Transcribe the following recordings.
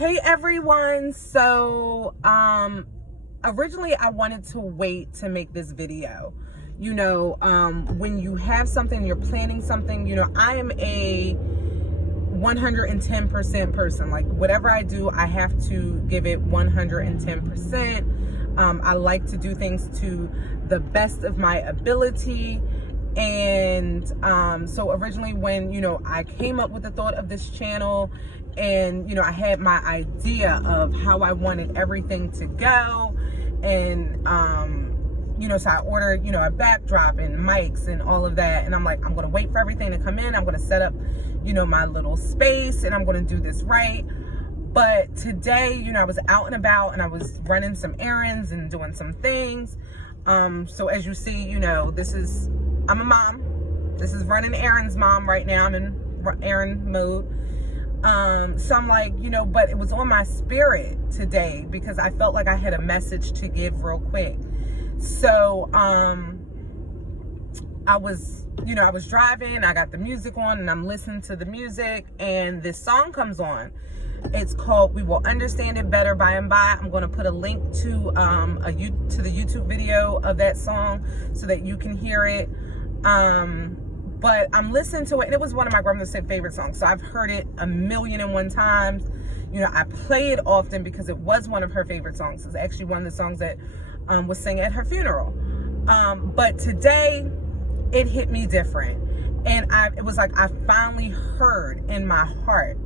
Hey everyone, so originally I wanted to wait to make this video. When you have something, you're planning something, I am a 110% person. Like whatever I do, I have to give it 110%. I like to do things to the best of my ability. And so originally when I came up with the thought of this channel, and I had my idea of how I wanted everything to go, and so I ordered a backdrop and mics and all of that, and I'm like, I'm gonna wait for everything to come in. I'm gonna set up my little space, and I'm gonna do this right. But today, I was out and about, and I was running some errands and doing some things. So as you see, I'm a mom. This is running errands mom right now. I'm in errand mode. So I'm like, but it was on my spirit today because I felt like I had a message to give real quick. So, I was driving, I got the music on, and I'm listening to the music, and this song comes on. It's called "We Will Understand It Better By and By." I'm going to put a link to the YouTube video of that song so that you can hear it. But I'm listening to it, and it was one of my grandmother's favorite songs. So I've heard it 1,000,001 times. I play it often because it was one of her favorite songs. It's actually one of the songs that was sang at her funeral. But today it hit me different. And it was like I finally heard in my heart,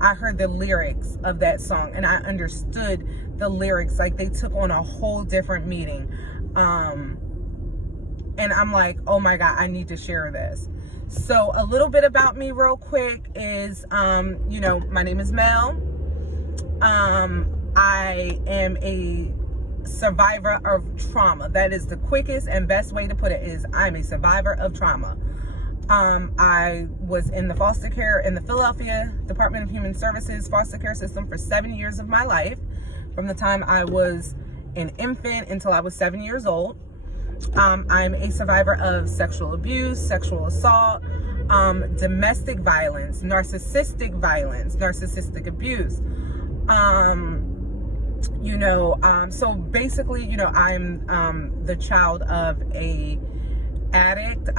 I heard the lyrics of that song, and I understood the lyrics. Like they took on a whole different meaning. And I'm like, oh my God, I need to share this. So a little bit about me real quick is, my name is Mel. I am a survivor of trauma. That is the quickest and best way to put it, is I'm a survivor of trauma. I was in the foster care in the Philadelphia Department of Human Services foster care system for 7 years of my life, from the time I was an infant until I was 7 years old. I'm a survivor of sexual abuse, sexual assault, domestic violence, narcissistic abuse. So basically, I'm the child of a addict.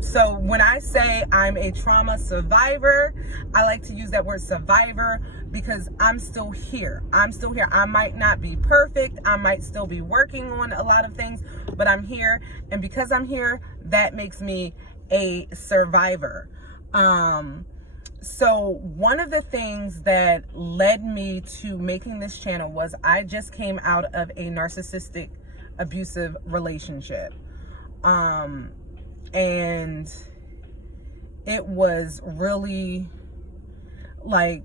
So when I say I'm a trauma survivor, I like to use that word survivor because I'm still here. I might not be perfect. I might still be working on a lot of things, but I'm here. And because I'm here, that makes me a survivor. So one of the things that led me to making this channel was I just came out of a narcissistic abusive relationship. And it was really hard.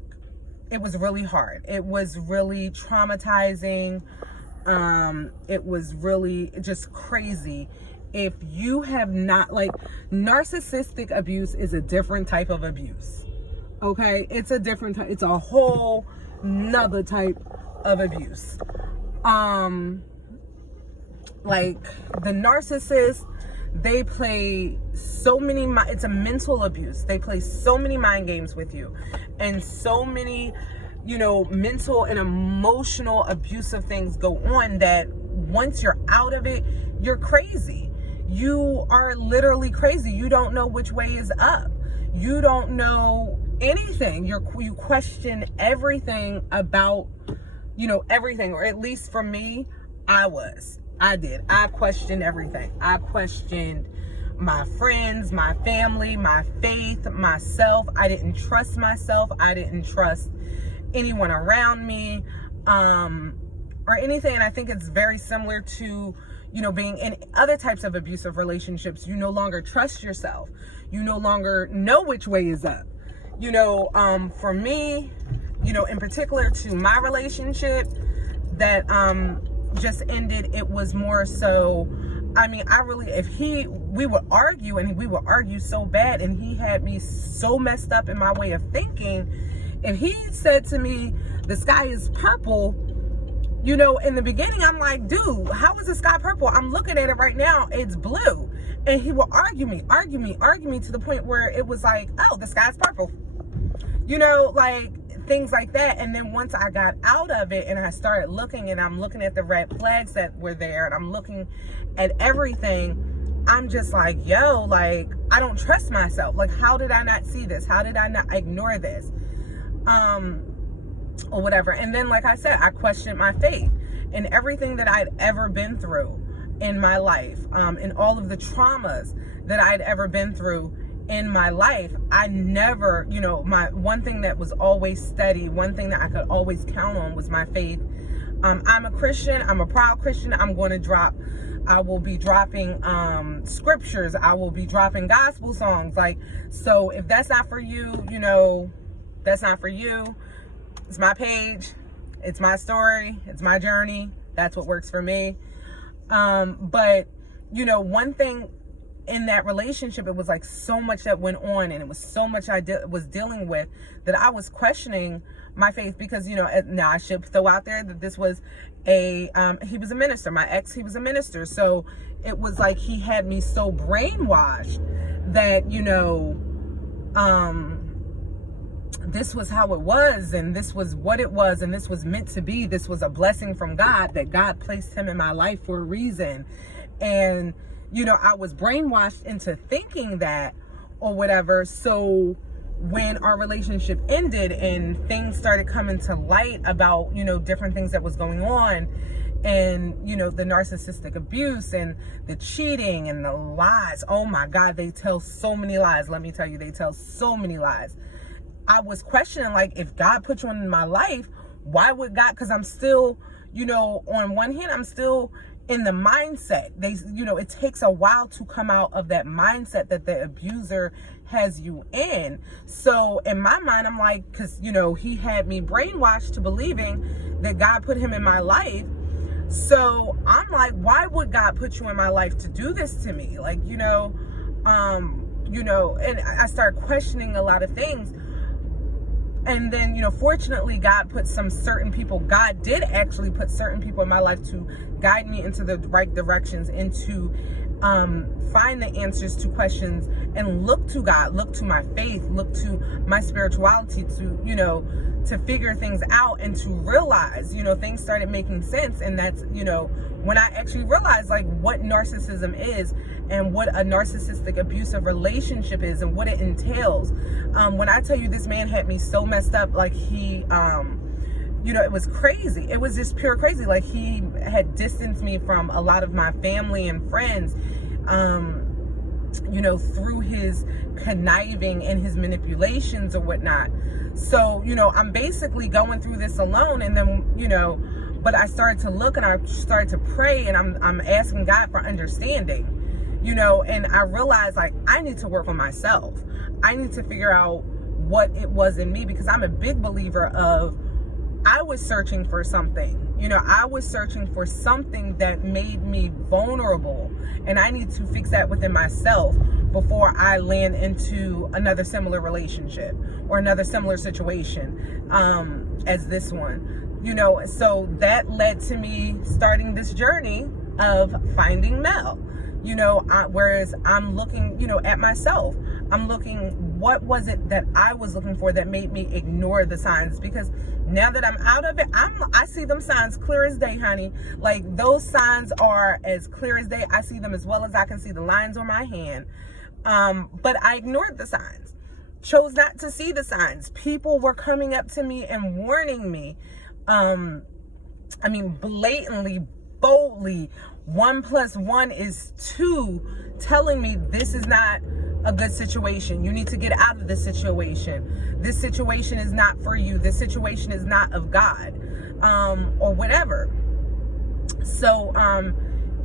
It was really traumatizing. It was really just crazy. If you have not, narcissistic abuse is a different type of abuse. Okay? It's a different type. It's a whole nother type of abuse. The narcissist, they play so many, it's a mental abuse. They play so many mind games with you, and so many, mental and emotional abusive things go on that once you're out of it, you're crazy. You are literally crazy. You don't know which way is up. You don't know anything. You question everything about, everything, or at least for me, I did. I questioned everything. I questioned my friends, my family, my faith, myself. I didn't trust myself. I didn't trust anyone around me, or anything. And I think it's very similar to, being in other types of abusive relationships. You no longer trust yourself. You no longer know which way is up. For me, in particular to my relationship that, just ended, it was more so, we would argue, and we would argue so bad, and he had me so messed up in my way of thinking. If he said to me, the sky is purple, in the beginning, I'm like, dude, how is the sky purple? I'm looking at it right now, it's blue. And he will argue me to the point where it was like, oh, the sky's purple. things like that. And then once I got out of it and I started looking, and I'm looking at the red flags that were there, and I'm looking at everything, I'm just like, yo, like, I don't trust myself. Like, how did I not see this? How did I not ignore this? Or whatever. And then, like I said, I questioned my faith and everything that I'd ever been through in my life, and all of the traumas that I'd ever been through in my life. I never, my one thing that was always steady, one thing that I could always count on was my faith. I'm a Christian. I'm a proud Christian. I will be dropping scriptures. I will be dropping gospel songs. Like, so if that's not for you, that's not for you. It's my page. It's my story. It's my journey. That's what works for me. But one thing in that relationship, it was like so much that went on, and it was so much I was dealing with, that I was questioning my faith. Because now I should throw out there that this was he was a minister. My ex, he was a minister, so it was like he had me so brainwashed that this was how it was, and this was what it was, and this was meant to be. This was a blessing from God, that God placed him in my life for a reason. And I was brainwashed into thinking that, or whatever. So when our relationship ended and things started coming to light about, different things that was going on, and, the narcissistic abuse and the cheating and the lies. Oh my God, they tell so many lies. Let me tell you, they tell so many lies. I was questioning, like, if God put you in my life, why would God? Because I'm still, on one hand, I'm still in the mindset. It takes a while to come out of that mindset that the abuser has you in. So in my mind, I'm like, because, he had me brainwashed to believing that God put him in my life. So I'm like, why would God put you in my life to do this to me? Like, and I started questioning a lot of things. And then, fortunately, God did actually put certain people in my life to guide me into the right directions, and to find the answers to questions, and look to God, look to my faith, look to my spirituality to figure things out, and to realize, things started making sense. And that's, when I actually realized, like, what narcissism is, and what a narcissistic abusive relationship is, and what it entails. When I tell you, this man had me so messed up, like, he, it was crazy. It was just pure crazy. Like, he had distanced me from a lot of my family and friends, through his conniving and his manipulations or whatnot. So, I'm basically going through this alone. And then, but I started to look, and I started to pray, and I'm asking God for understanding. And I realized, like, I need to work on myself. I need to figure out what it was in me, because I'm a big believer of, I was searching for something. I was searching for something that made me vulnerable, and I need to fix that within myself before I land into another similar relationship or another similar situation as this one. So that led to me starting this journey of Finding Mel. Whereas I'm looking, at myself, I'm looking, what was it that I was looking for that made me ignore the signs? Because now that I'm out of it, I see them signs clear as day, honey. Like, those signs are as clear as day. I see them as well as I can see the lines on my hand. But I ignored the signs, chose not to see the signs. People were coming up to me and warning me, blatantly, boldly, 1 + 1 is 2, telling me this is not a good situation. You need to get out of this situation. This situation is not for you. This situation is not of God, or whatever. So,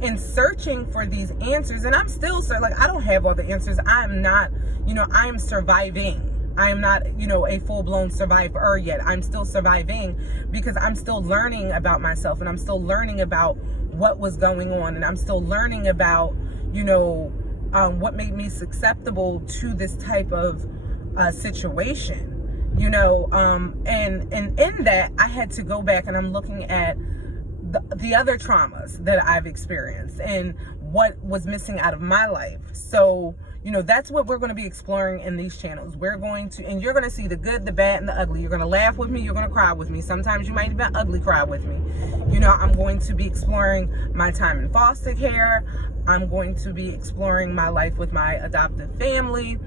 in searching for these answers, and I'm still I don't have all the answers. I'm not, I am surviving. I am not, a full-blown survivor yet. I'm still surviving, because I'm still learning about myself, and I'm still learning about what was going on, and I'm still learning about, what made me susceptible to this type of situation, and in that, I had to go back, and I'm looking at the other traumas that I've experienced, and what was missing out of my life. So, that's what we're going to be exploring in these channels. We're going to, and you're going to see the good, the bad, and the ugly. You're going to laugh with me. You're going to cry with me. Sometimes you might even ugly cry with me. I'm going to be exploring my time in foster care. I'm going to be exploring my life with my adoptive family.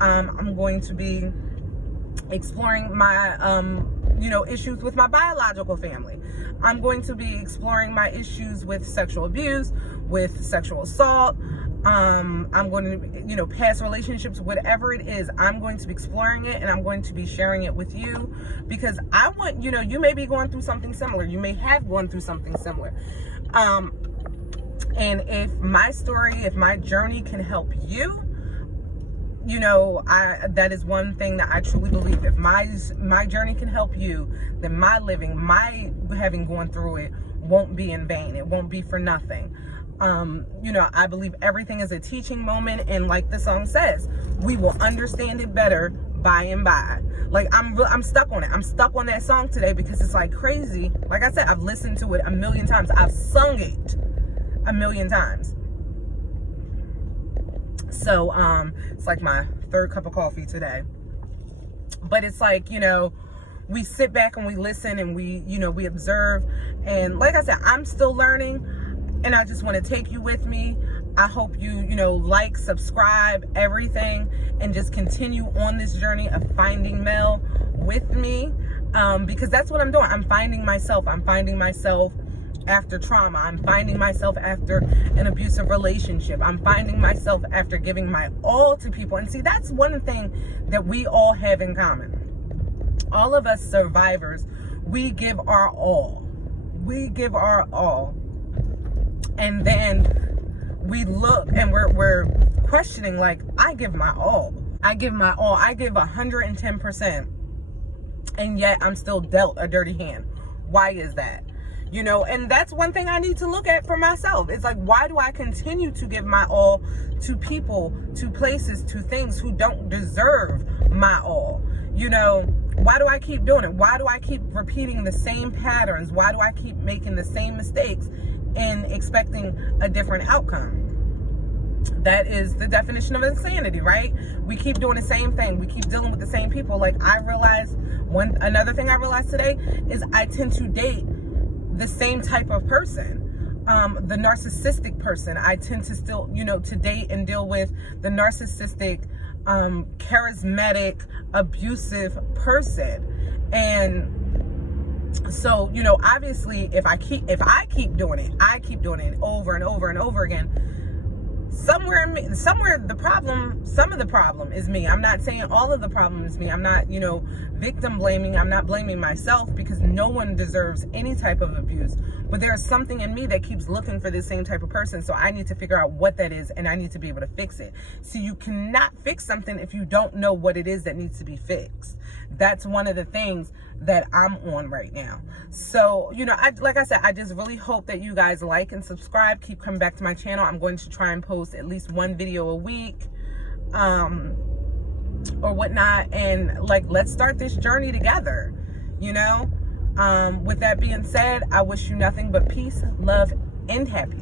I'm going to be exploring my, issues with my biological family. I'm going to be exploring my issues with sexual abuse, with sexual assault. I'm going to, past relationships, whatever it is, I'm going to be exploring it, and I'm going to be sharing it with you, because I want, you may be going through something similar. You may have gone through something similar. And if my story, if my journey can help you, that is one thing that I truly believe. If my journey can help you, then my having gone through it won't be in vain. It won't be for nothing. I believe everything is a teaching moment, and like the song says, we will understand it better by and by. Like, I'm stuck on it. I'm stuck on that song today because it's like crazy. Like I said, I've listened to it a million times. I've sung it a million times. So, it's like my third cup of coffee today. But it's like, we sit back and we listen, and we observe. And like I said, I'm still learning, and I just want to take you with me. I hope you, like, subscribe, everything, and just continue on this journey of finding Mel with me. Because that's what I'm doing. I'm finding myself. I'm finding myself after trauma. I'm finding myself after an abusive relationship. I'm finding myself after giving my all to people. And see, that's one thing that we all have in common. All of us survivors, we give our all. We give our all. And then we look and we're questioning, like, I give my all. I give my all. I give 110%. And yet I'm still dealt a dirty hand. Why is that? And that's one thing I need to look at for myself. It's like, why do I continue to give my all to people, to places, to things who don't deserve my all? Why do I keep doing it? Why do I keep repeating the same patterns? Why do I keep making the same mistakes and expecting a different outcome? That is the definition of insanity, right? We keep doing the same thing. We keep dealing with the same people. Like, another thing I realized today is I tend to date the same type of person, the narcissistic person. I tend to still, to date and deal with the narcissistic, charismatic, abusive person. And so, obviously, if I keep doing it, I keep doing it over and over and over again. Somewhere the problem, some of the problem is me. I'm not saying all of the problem is me. I'm not, victim blaming. I'm not blaming myself, because no one deserves any type of abuse. But there's something in me that keeps looking for the same type of person. So I need to figure out what that is, and I need to be able to fix it. So you cannot fix something if you don't know what it is that needs to be fixed. That's one of the things that I'm on right now. So, like I said, I just really hope that you guys like and subscribe. Keep coming back to my channel. I'm going to try and post at least one video a week, or whatnot. And let's start this journey together, With that being said, I wish you nothing but peace, love, and happiness.